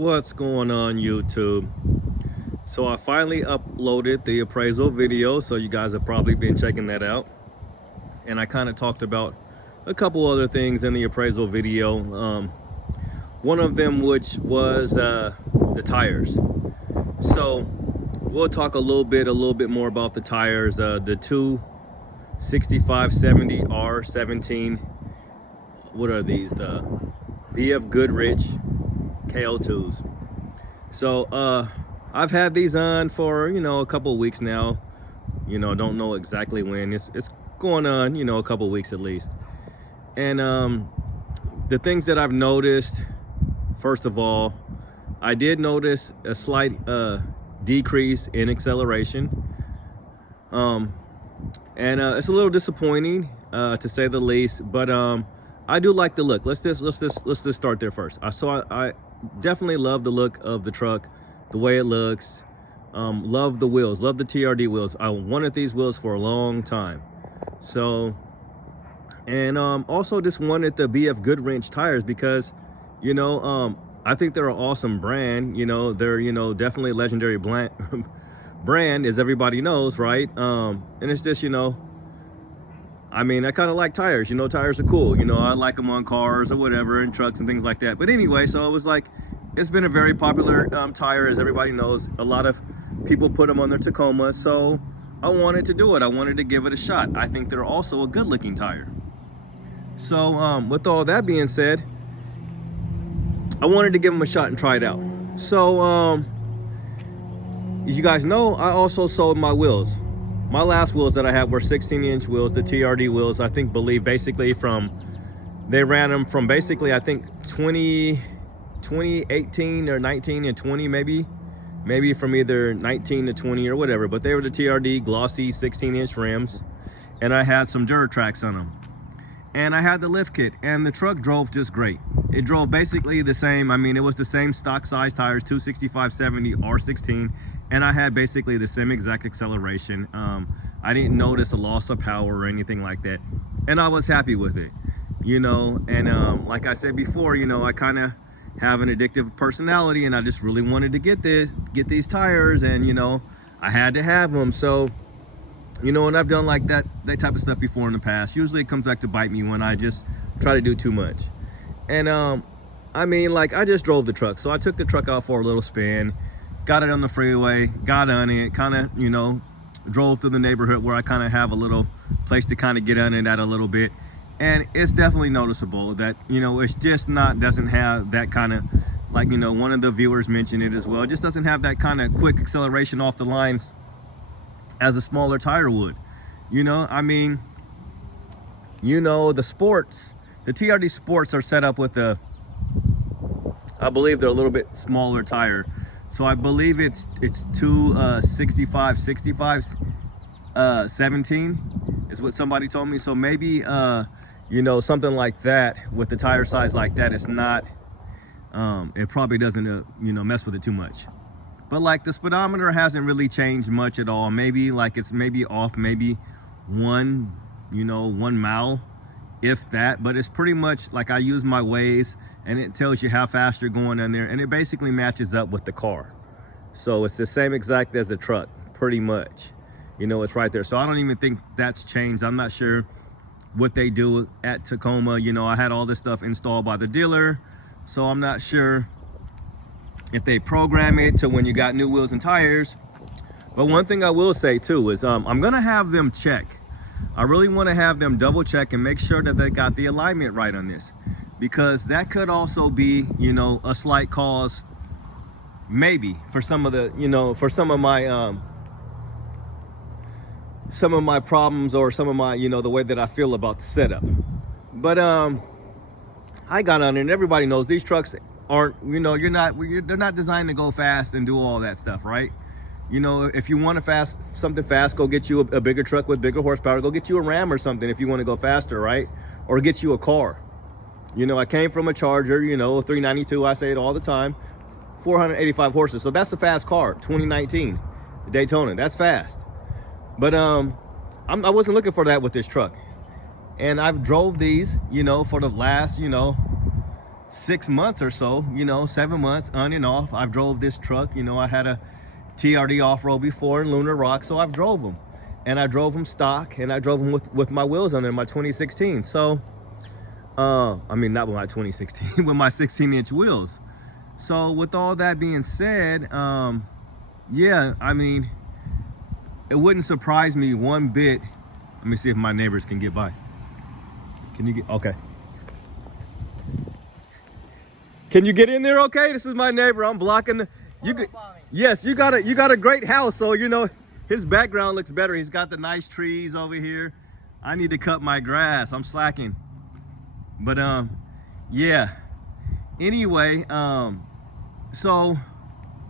What's going on, YouTube? So I finally uploaded the appraisal video, so you guys have probably been checking that out, and I kind of talked about a couple other things in the appraisal video. One of them which was the tires. So we'll talk a little bit more about the tires. The two 6570 R17, what are these? The BFGOODRICH KO2s. So I've had these on for a couple of weeks now. Don't know exactly when. It's going on a couple of weeks at least. And the things that I've noticed, first of all, I did notice a slight decrease in acceleration, and it's a little disappointing to say the least, but I do like the look. Let's just start there first. I definitely love the look of the truck, the way it looks. Love the wheels, love the TRD wheels. I wanted these wheels for a long time. So, and also just wanted the BFGOODRICH tires because I think they're an awesome brand. They're definitely a legendary brand, as everybody knows, right? And it's just I kind of like tires. Tires are cool. I like them on cars or whatever, and trucks and things like that. But anyway, so it was like, it's been a very popular tire, as everybody knows. A lot of people put them on their Tacoma, so I wanted to do it. I wanted to give it a shot. I think they're also a good looking tire. So with all that being said, I wanted to give them a shot and try it out. So as you guys know, I also sold my wheels. My last wheels that I had were 16-inch wheels, the TRD wheels. Basically they ran them from basically, I think 2018 or 19 and 20, maybe from either 19 to 20 or whatever. But they were the TRD glossy 16-inch rims, and I had some dirt tracks on them. And I had the lift kit, and the truck drove just great. It drove basically the same. It was the same stock size tires, 265/70 R16, and I had basically the same exact acceleration. I didn't notice a loss of power or anything like that, and I was happy with it. And like I said before, I kind of have an addictive personality, and I just really wanted to get these tires, and I had to have them. So and I've done like that type of stuff before in the past. Usually it comes back to bite me when I just try to do too much. And I just drove the truck. So I took the truck out for a little spin, got it on the freeway, got on it, kind of drove through the neighborhood where I kind of have a little place to kind of get on it at a little bit. And it's definitely noticeable that it's just doesn't have that kind of, like one of the viewers mentioned it as well, it just doesn't have that kind of quick acceleration off the lines as a smaller tire would. The sports, the TRD sports are set up with I believe they're a little bit smaller tire. So I believe it's two 65/65s 17 is what somebody told me. So maybe something like that with the tire size like that, it's not it probably doesn't mess with it too much. But like the speedometer hasn't really changed much at all. Maybe like it's off maybe 1 mile, if that. But it's pretty much like I use my Waze, and it tells you how fast you're going in there, and it basically matches up with the car. So it's the same exact as the truck, pretty much. It's right there. So I don't even think that's changed. I'm not sure what they do at Tacoma. I had all this stuff installed by the dealer, so I'm not sure if they program it to when you got new wheels and tires. But one thing I will say too is I'm gonna have them check. I really want to have them double check and make sure that they got the alignment right on this, because that could also be a slight cause maybe for some of the for some of my problems, or some of my the way that I feel about the setup. But I got on it, and everybody knows these trucks aren't, they're not designed to go fast and do all that stuff, right? If you want something fast, go get you a bigger truck with bigger horsepower. Go get you a Ram or something if you want to go faster, right? Or get you a car. I came from a Charger, 392, I say it all the time, 485 horses. So that's a fast car, 2019 Daytona. That's fast. But I wasn't looking for that with this truck. And I've drove these, for the last, 6 months or so, you know, 7 months on and off. I've drove this truck. You know, I had a TRD Off Road before in Lunar Rock, so I've drove them. And I drove them stock, and I drove them with my wheels on there, my 2016. So, I mean, not with my 2016, with my 16-inch wheels. So with all that being said, yeah, I mean, it wouldn't surprise me one bit. Let me see if my neighbors can get by. Can you get, okay. Can you get in there okay? This is my neighbor. I'm blocking the, you could, yes, you got a great house, so you know, his background looks better. He's got the nice trees over here. I need to cut my grass. I'm slacking. But yeah. Anyway, so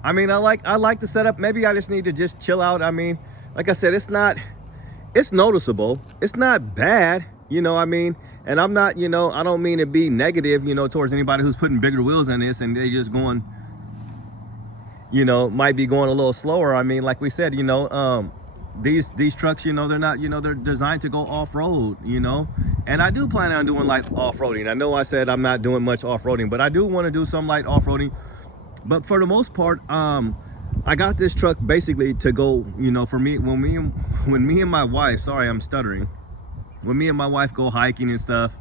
I mean, I like the setup. Maybe I just need to just chill out. I mean, like I said, it's noticeable. It's not bad, you know, I mean, and I'm not, you know, I don't mean to be negative, you know, towards anybody who's putting bigger wheels on this and they just going, you know, might be going a little slower. I mean, like we said, you know, these trucks, you know, they're not, you know, they're designed to go off-road, you know, and I do plan on doing light off-roading. I know I said I'm not doing much off-roading, but I do want to do some light off-roading. But for the most part, I got this truck basically to go, you know, for me, when me and my wife, sorry, I'm stuttering. When me and my wife go hiking and stuff,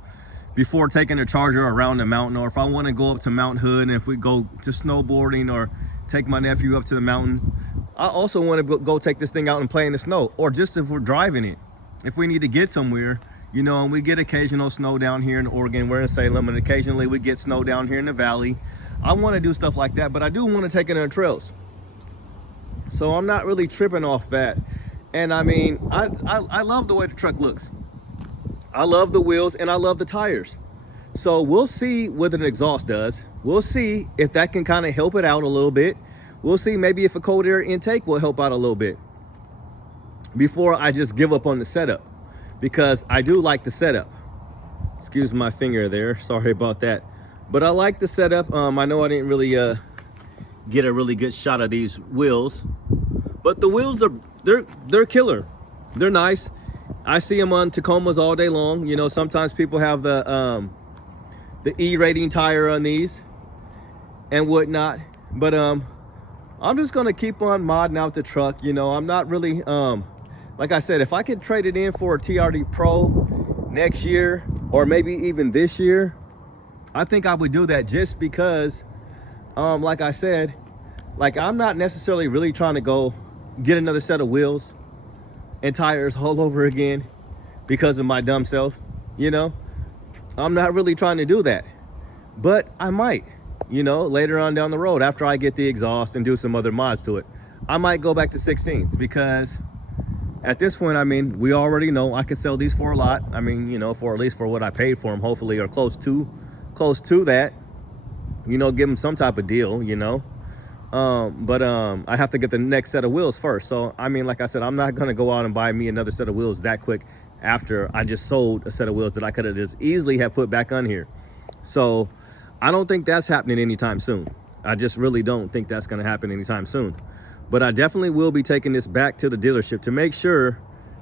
before taking a charger around the mountain, or if I want to go up to Mount Hood, and if we go to snowboarding or take my nephew up to the mountain, I also want to go take this thing out and play in the snow, or just if we're driving it, if we need to get somewhere, you know, and we get occasional snow down here in Oregon. We're in Salem, and occasionally we get snow down here in the valley. I want to do stuff like that, but I do want to take it on trails. So I'm not really tripping off that. And I mean, I love the way the truck looks. I love the wheels and I love the tires. So we'll see what an exhaust does. We'll see if that can kind of help it out a little bit. We'll see maybe if a cold air intake will help out a little bit before I just give up on the setup, because I do like the setup. Excuse my finger there, sorry about that. But I like the setup. I know I didn't really get a really good shot of these wheels, but the wheels are, they're killer. They're nice. I see them on Tacomas all day long. You know, sometimes people have the E rating tire on these and whatnot, but I'm just gonna keep on modding out the truck. You know, I'm not really like I said, if I could trade it in for a TRD Pro next year, or maybe even this year, I think I would do that, just because like I said, like I'm not necessarily really trying to go get another set of wheels and tires all over again because of my dumb self. You know, I'm not really trying to do that, but I might, you know, later on down the road, after I get the exhaust and do some other mods to it, I might go back to 16s, because at this point, I mean, we already know I could sell these for a lot. I mean, you know, for at least for what I paid for them, hopefully, or close to that, you know, give them some type of deal, you know. But I have to get the next set of wheels first. So I mean, like I said, I'm not gonna go out and buy me another set of wheels that quick after I just sold a set of wheels that I could have just easily have put back on here. So I don't think that's happening anytime soon. I just really don't think that's gonna happen anytime soon. But I definitely will be taking this back to the dealership to make sure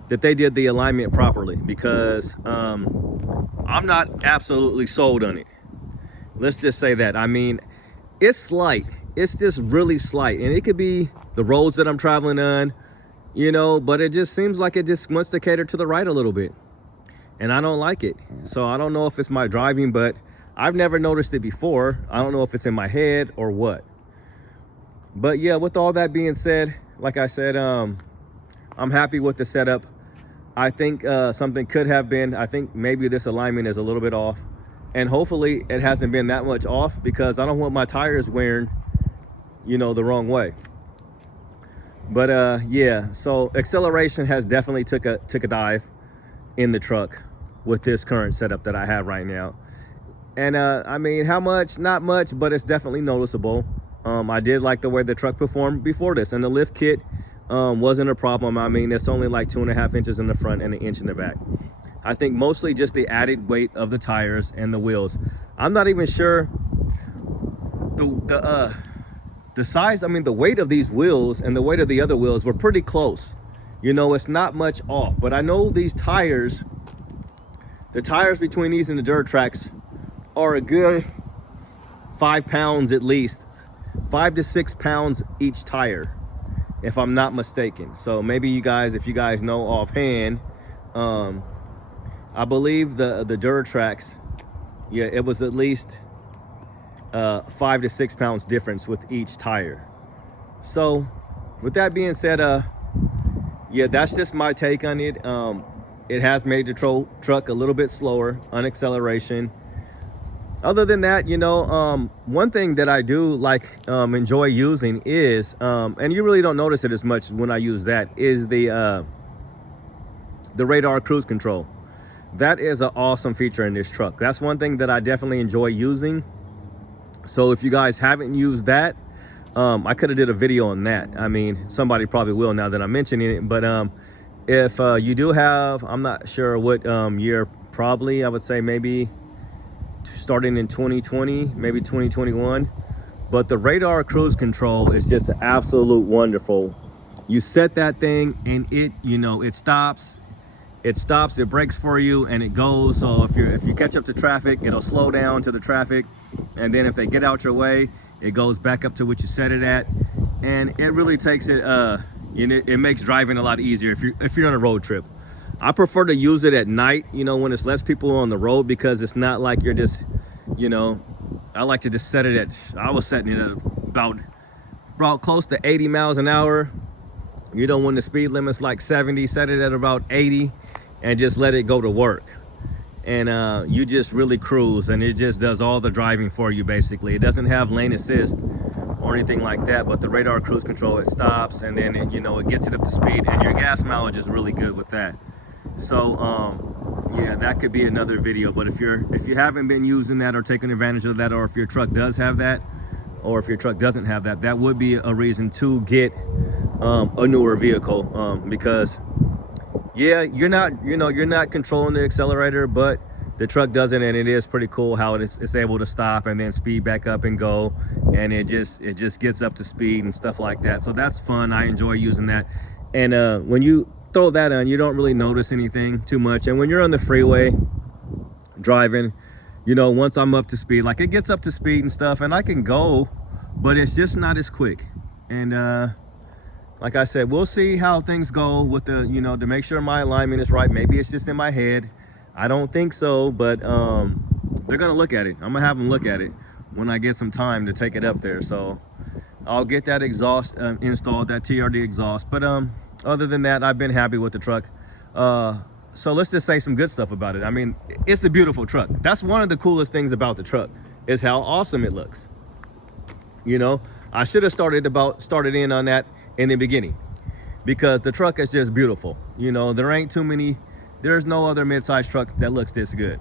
that they did the alignment properly, because I'm not absolutely sold on it. Let's just say that. I mean, it's slight. It's just really slight, and it could be the roads that I'm traveling on, you know, but it just seems like it just wants to cater to the right a little bit, and I don't like it. So I don't know if it's my driving, but I've never noticed it before. I don't know if it's in my head or what. But yeah, with all that being said, like I said, I'm happy with the setup. I think something could have been, I think maybe this alignment is a little bit off, and hopefully it hasn't been that much off, because I don't want my tires wearing, you know, the wrong way. But yeah, so acceleration has definitely took a dive in the truck with this current setup that I have right now. And I mean, how much? Not much, but it's definitely noticeable. I did like the way the truck performed before this, and the lift kit wasn't a problem. I mean, it's only like 2.5 inches in the front and 1 inch in the back. I think mostly just the added weight of the tires and the wheels. I'm not even sure the size. I mean, the weight of these wheels and the weight of the other wheels were pretty close. You know, it's not much off, but I know these tires, the tires between these and the dirt tracks are a good 5 pounds at least, 5 to 6 pounds each tire, if I'm not mistaken. So maybe you guys, if you guys know offhand, I believe the Duratracks, yeah, it was at least 5 to 6 pounds difference with each tire. So with that being said, yeah, that's just my take on it. It has made the truck a little bit slower on acceleration. Other than that, you know, one thing that I do like, enjoy using is, and you really don't notice it as much when I use that, is the radar cruise control. That is an awesome feature in this truck. That's one thing that I definitely enjoy using. So if you guys haven't used that, I could have did a video on that. I mean, somebody probably will now that I'm mentioning it. But if you do have, I'm not sure what year, probably I would say maybe starting in 2020, maybe 2021. But the radar cruise control is just absolute wonderful. You set that thing and it, you know, it stops, it brakes for you, and it goes. So if you catch up to traffic, it'll slow down to the traffic, and then if they get out your way, it goes back up to what you set it at. And it really takes it, it makes driving a lot easier if you're on a road trip. I prefer to use it at night, you know, when it's less people on the road, because it's not like you're just, you know, I like to just set it at, I was setting it at about close to 80 miles an hour. You know, when the speed limit's like 70, set it at about 80 and just let it go to work. And you just really cruise, and it just does all the driving for you, basically. It doesn't have lane assist or anything like that, but the radar cruise control, it stops, and then it, you know, it gets it up to speed, and your gas mileage is really good with that. So yeah, that could be another video. But if you haven't been using that or taking advantage of that, or if your truck does have that, or if your truck doesn't have that, that would be a reason to get a newer vehicle, because yeah, you're not controlling the accelerator, but the truck does it, and it is pretty cool how it's able to stop and then speed back up and go, and it just gets up to speed and stuff like that. So that's fun. I enjoy using that. And when you throw that on, you don't really notice anything too much. And when you're on the freeway driving, you know, once I'm up to speed, like it gets up to speed and stuff, and I can go, but it's just not as quick. And like I said, we'll see how things go with the, you know, to make sure my alignment is right. Maybe it's just in my head. I don't think so, but they're gonna look at it. I'm gonna have them look at it when I get some time to take it up there. So I'll get that exhaust installed, that TRD exhaust. But other than that, I've been happy with the truck. So let's just say some good stuff about it. I mean, it's a beautiful truck. That's one of the coolest things about the truck, is how awesome it looks. You know, I should have started in on that in the beginning, because the truck is just beautiful. You know, there's no other mid-size truck that looks this good.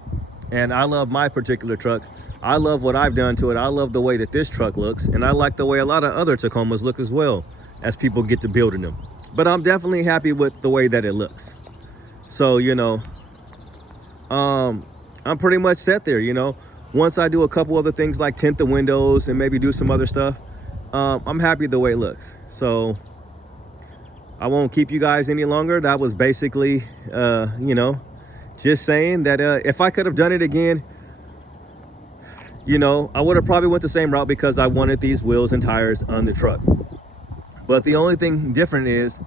And I love my particular truck. I love what I've done to it. I love the way that this truck looks, and I like the way a lot of other Tacomas look as well, as people get to building them. But I'm definitely happy with the way that it looks. So, you know, I'm pretty much set there. You know, once I do a couple other things like tint the windows and maybe do some other stuff, I'm happy the way it looks. So I won't keep you guys any longer. That was basically, you know, just saying that if I could have done it again, you know, I would have probably went the same route, because I wanted these wheels and tires on the truck. But the only thing different is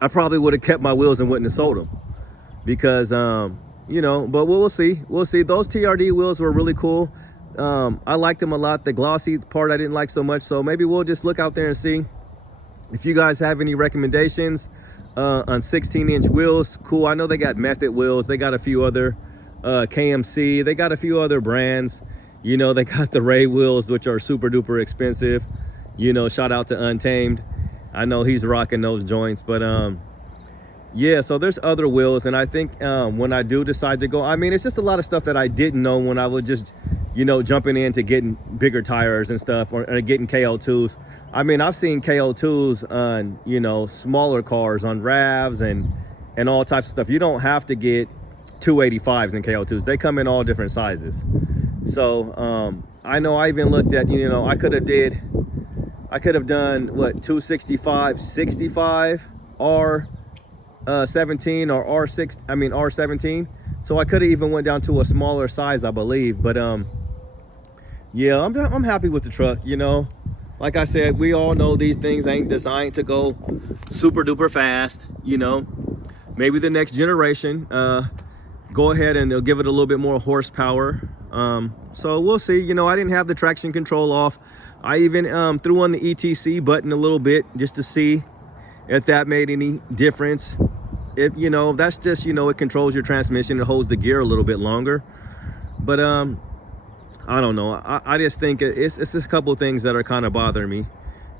I probably would have kept my wheels and wouldn't have sold them, because, you know, but we'll see. We'll see. Those TRD wheels were really cool. I liked them a lot. The glossy part I didn't like so much. So maybe we'll just look out there and see. If you guys have any recommendations on 16-inch wheels, cool. I know they got Method wheels. They got a few other KMC. They got a few other brands. You know, they got the Ray wheels, which are super duper expensive. You know, shout out to Untamed. I know he's rocking those joints. But yeah, so there's other wheels. And I think when I do decide to go, I mean, it's just a lot of stuff that I didn't know when I was just, you know, jumping into getting bigger tires and stuff, or getting KO2s. I mean, I've seen KO2s on, you know, smaller cars, on RAVs and all types of stuff. You don't have to get 285s in KO2s. They come in all different sizes. So I know I even looked at, you know, I could have done what, 265, 65 R17 or R17. So I could have even went down to a smaller size, I believe. But yeah, I'm happy with the truck. You know, like I said, we all know these things ain't designed to go super duper fast. You know, maybe the next generation go ahead and they'll give it a little bit more horsepower. So we'll see. You know, I didn't have the traction control off. I even threw on the ETC button a little bit just to see if that made any difference. If, you know, that's just, you know, it controls your transmission, it holds the gear a little bit longer. But I don't know, I just think it's just a couple of things that are kind of bothering me,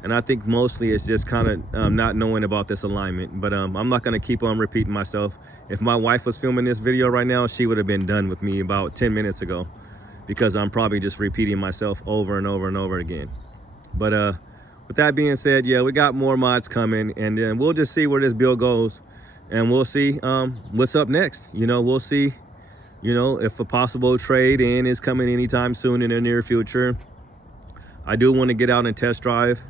and I think mostly it's just kind of not knowing about this alignment. But I'm not going to keep on repeating myself. If my wife was filming this video right now, she would have been done with me about 10 minutes ago, because I'm probably just repeating myself over and over and over again. But with that being said, yeah, we got more mods coming, and then we'll just see where this build goes, and we'll see what's up next. You know, we'll see, you know, if a possible trade-in is coming anytime soon in the near future. I do want to get out and test drive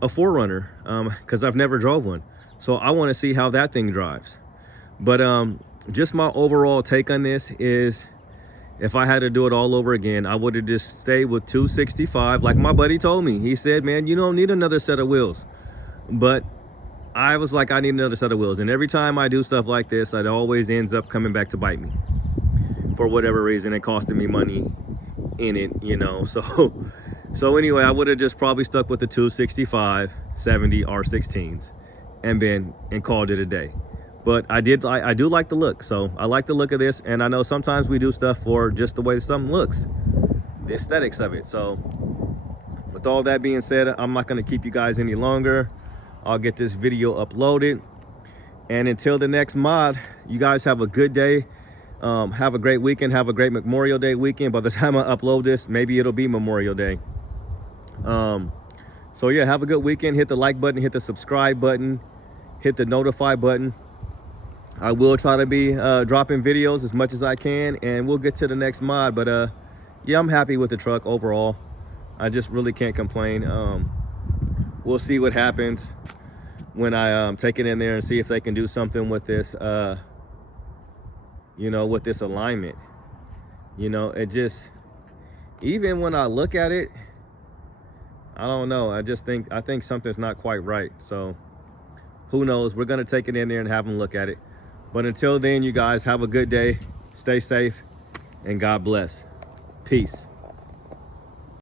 a 4Runner because I've never drove one, so I want to see how that thing drives. But just my overall take on this is, if I had to do it all over again, I would have just stayed with 265. Like my buddy told me, he said, man, you don't need another set of wheels. But I was like, I need another set of wheels. And every time I do stuff like this, it always ends up coming back to bite me. For whatever reason, it costing me money in it, you know. So anyway, I would have just probably stuck with the 265 70 R16s and called it a day. But I do like the look, so I like the look of this. And I know sometimes we do stuff for just the way something looks, the aesthetics of it. So with all that being said, I'm not going to keep you guys any longer. I'll get this video uploaded, and until the next mod, you guys have a good day. Have a great weekend. Have a great Memorial Day weekend. By the time I upload this, maybe it'll be Memorial Day. So yeah, have a good weekend. Hit the like button, hit the subscribe button, hit the notify button. I will try to be dropping videos as much as I can, and we'll get to the next mod. But yeah, I'm happy with the truck overall. I just really can't complain. We'll see what happens when I take it in there and see if they can do something with this, you know, with this alignment. You know, it just, even when I look at it, I don't know, I think something's not quite right. So who knows? We're gonna take it in there and have them look at it. But until then, you guys have a good day, stay safe, and God bless. Peace.